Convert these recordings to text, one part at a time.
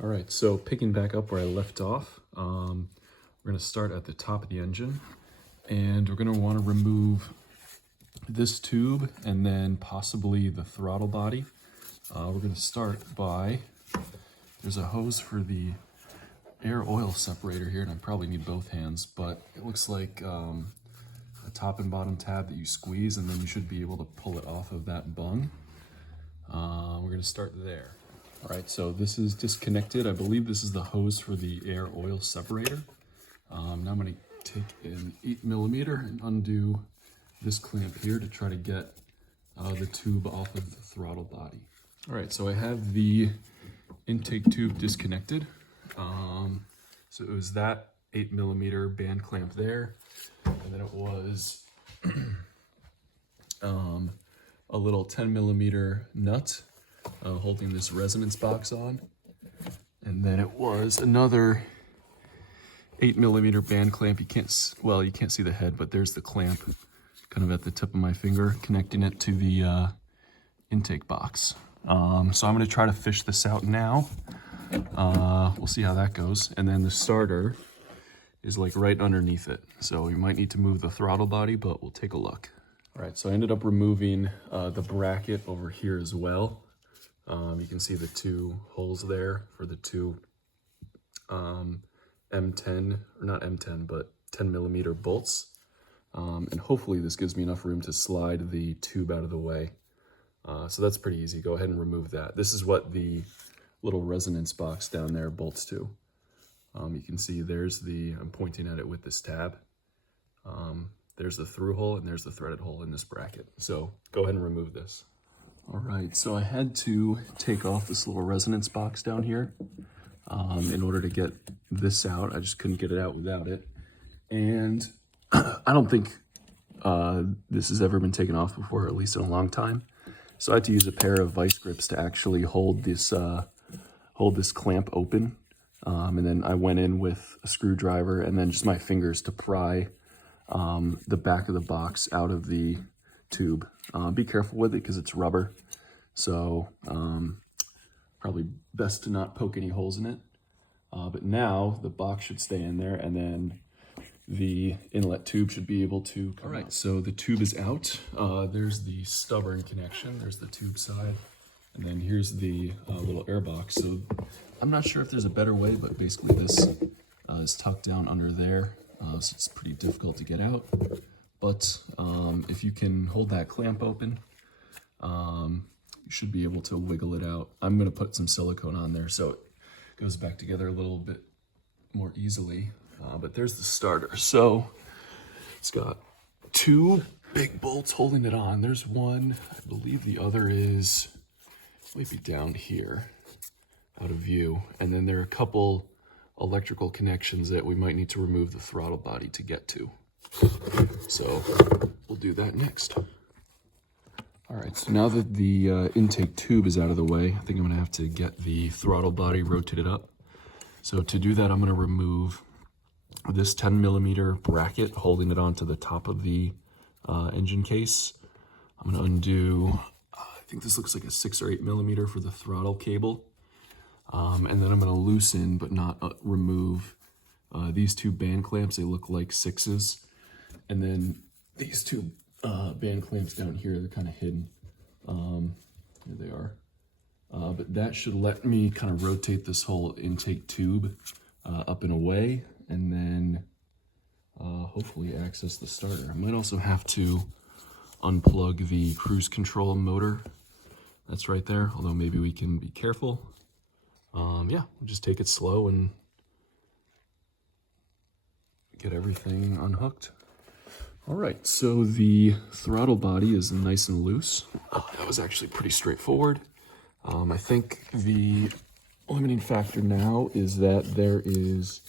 All right, so picking back up where I left off, we're going to start at the top of the engine, and we're going to want to remove this tube and then possibly the throttle body. We're going to start by, there's a hose for the air oil separator here, and I probably need both hands, but it looks like a top and bottom tab that you squeeze, and then you should be able to pull it off of that bung. We're going to start there. All right, so this is disconnected. I believe this is the hose for the air oil separator. Now I'm going to take an 8mm and undo this clamp here to try to get the tube off of the throttle body. All right, so I have the intake tube disconnected. So it was that 8mm band clamp there, and then it was a little 10mm nut holding this resonance box on, and then it was another 8mm band clamp. You can't see the head, but there's the clamp kind of at the tip of my finger connecting it to the intake box. So I'm going to try to fish this out now. We'll see how that goes. And then the starter is like right underneath it, so you might need to move the throttle body, but we'll take a look. All right, so I ended up removing the bracket over here as well. You can see the two holes there for the two M10, or not M10, but 10mm bolts. And hopefully this gives me enough room to slide the tube out of the way. So that's pretty easy. Go ahead and remove that. This is what the little resonance box down there bolts to. You can see there's I'm pointing at it with this tab. There's the through hole and there's the threaded hole in this bracket. So go ahead and remove this. All right, so I had to take off this little resonance box down here in order to get this out. I just couldn't get it out without it. And I don't think this has ever been taken off before, at least in a long time. So I had to use a pair of vice grips to actually hold this clamp open. And then I went in with a screwdriver and then just my fingers to pry the back of the box out of the tube. Be careful with it because it's rubber, so probably best to not poke any holes in it. But now the box should stay in there, and then the inlet tube should be able to come out. So the tube is out. There's the stubborn connection. There's the tube side, and then here's the little air box. So I'm not sure if there's a better way, but basically this is tucked down under there, so it's pretty difficult to get out. But if you can hold that clamp open, you should be able to wiggle it out. I'm going to put some silicone on there so it goes back together a little bit more easily. But there's the starter. So it's got two big bolts holding it on. There's one, I believe the other is maybe down here out of view. And then there are a couple electrical connections that we might need to remove the throttle body to get to. So we'll do that next. All right, so now that the intake tube is out of the way, I think I'm gonna have to get the throttle body rotated up. So to do that, I'm gonna remove this 10mm bracket holding it onto the top of the engine case. I'm gonna undo, I think this looks like a 6 or 8mm for the throttle cable. And then I'm gonna loosen, but not remove these two band clamps. They look like 6s. And then these two band clamps down here, they're kind of hidden. Here they are. But that should let me kind of rotate this whole intake tube up and away, and then hopefully access the starter. I might also have to unplug the cruise control motor. That's right there, although maybe we can be careful. Yeah, we'll just take it slow and get everything unhooked. All right, so the throttle body is nice and loose. That was actually pretty straightforward. I think the limiting factor now is that there is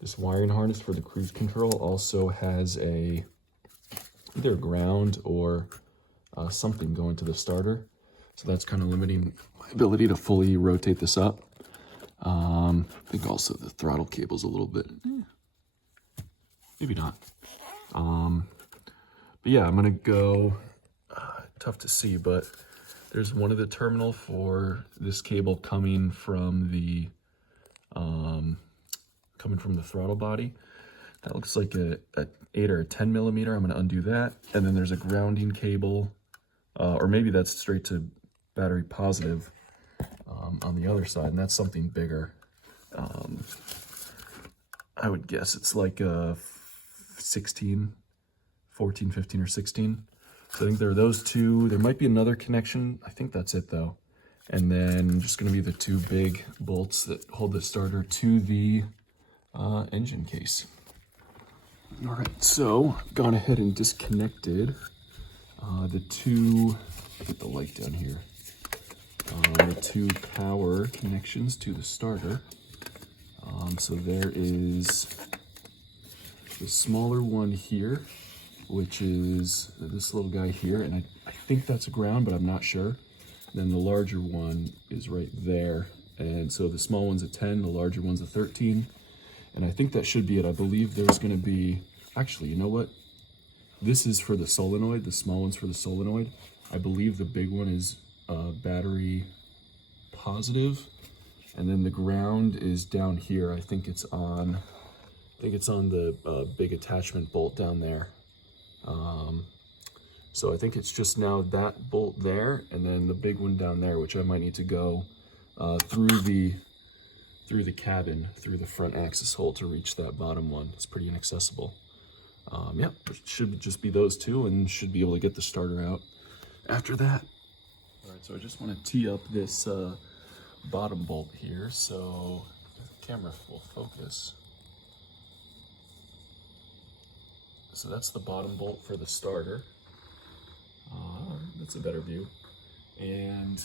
this wiring harness for the cruise control also has either ground or something going to the starter. So that's kind of limiting my ability to fully rotate this up. I think also the throttle cable's a little bit, maybe not. But yeah, I'm gonna go, tough to see, but there's one of the terminal for this cable coming from the coming from the throttle body. That looks like a 8 or a 10 millimeter. I'm going to undo that. And then there's a grounding cable, or maybe that's straight to battery positive on the other side, and that's something bigger. I would guess it's like a 16, 14, 15, or 16. So I think there are those two. There might be another connection. I think that's it though. And then just going to be the two big bolts that hold the starter to the engine case. All right, so I've gone ahead and disconnected the two, put the light down here, the two power connections to the starter. So there is the smaller one here, which is this little guy here, and I think that's a ground, but I'm not sure. Then the larger one is right there, and so the small one's a 10, the larger one's a 13, and I think that should be it. I believe there's going to be, actually, you know what? This is for the solenoid, the small one's for the solenoid. I believe the big one is battery positive, and then the ground is down here. I think it's on the big attachment bolt down there. So I think it's just now that bolt there, and then the big one down there, which I might need to go through the cabin, through the front axis hole to reach that bottom one. It's pretty inaccessible. Yeah, it should just be those two, and should be able to get the starter out after that. All right, so I just want to tee up this bottom bolt here, so the camera will focus. So that's the bottom bolt for the starter. That's a better view. And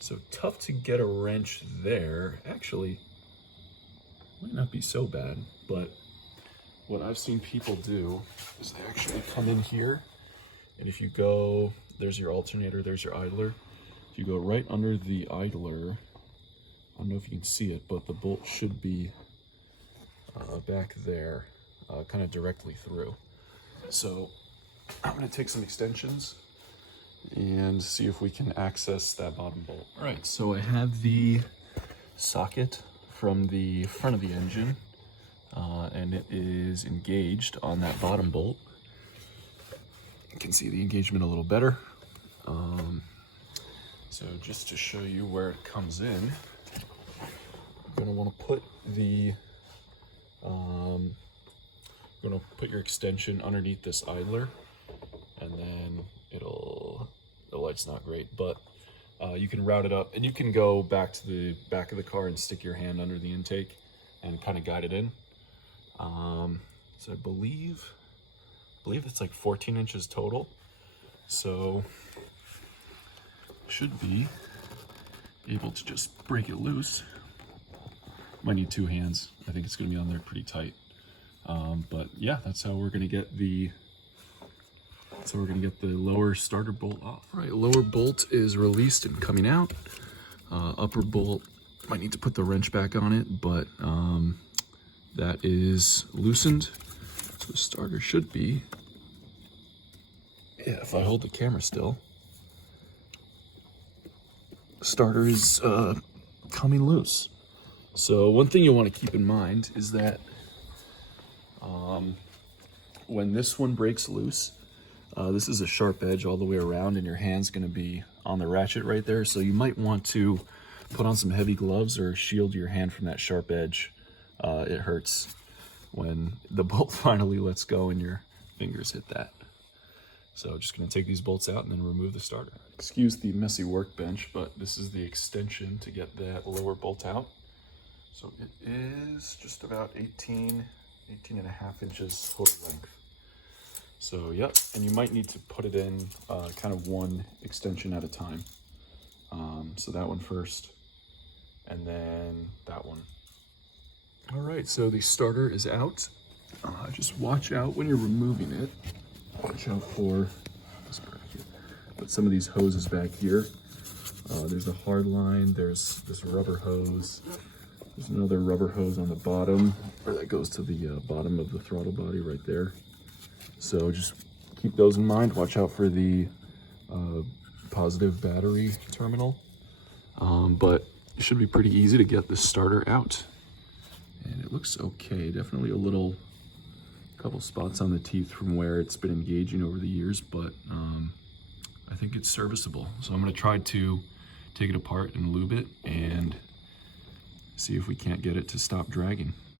so tough to get a wrench there. Actually, might not be so bad, but what I've seen people do is they actually come in here, and if you go, there's your alternator, there's your idler. If you go right under the idler, I don't know if you can see it, but the bolt should be back there, kind of directly through. So I'm going to take some extensions and see if we can access that bottom bolt. All right, so I have the socket from the front of the engine, and it is engaged on that bottom bolt. You can see the engagement a little better. So just to show you where it comes in, you're going to want to put the put your extension underneath this idler, and then the light's not great, but you can route it up, and you can go back to the back of the car and stick your hand under the intake and kind of guide it in. So I believe it's like 14 inches total, so should be able to just break it loose. Might need two hands. I think it's going to be on there pretty tight. But yeah, that's how we're going to get the lower starter bolt off. All right, lower bolt is released and coming out. Upper bolt, might need to put the wrench back on it, but that is loosened. So the starter should be, yeah, if I hold the camera still, the starter is coming loose. So one thing you'll want to keep in mind is that when this one breaks loose, this is a sharp edge all the way around, and your hand's going to be on the ratchet right there. So you might want to put on some heavy gloves or shield your hand from that sharp edge. It hurts when the bolt finally lets go and your fingers hit that. So just going to take these bolts out and then remove the starter. Excuse the messy workbench, but this is the extension to get that lower bolt out. So it is just about 18 and a half inches total length. So yep, and you might need to put it in kind of one extension at a time. So that one first, and then that one. All right, so the starter is out. Just watch out when you're removing it. Watch out for this part here. But some of these hoses back here. There's a hard line, there's this rubber hose. There's another rubber hose on the bottom, or that goes to the bottom of the throttle body right there. So just keep those in mind. Watch out for the positive battery terminal. But it should be pretty easy to get the starter out. And it looks okay. Definitely a couple spots on the teeth from where it's been engaging over the years, but I think it's serviceable. So I'm gonna try to take it apart and lube it and see if we can't get it to stop dragging.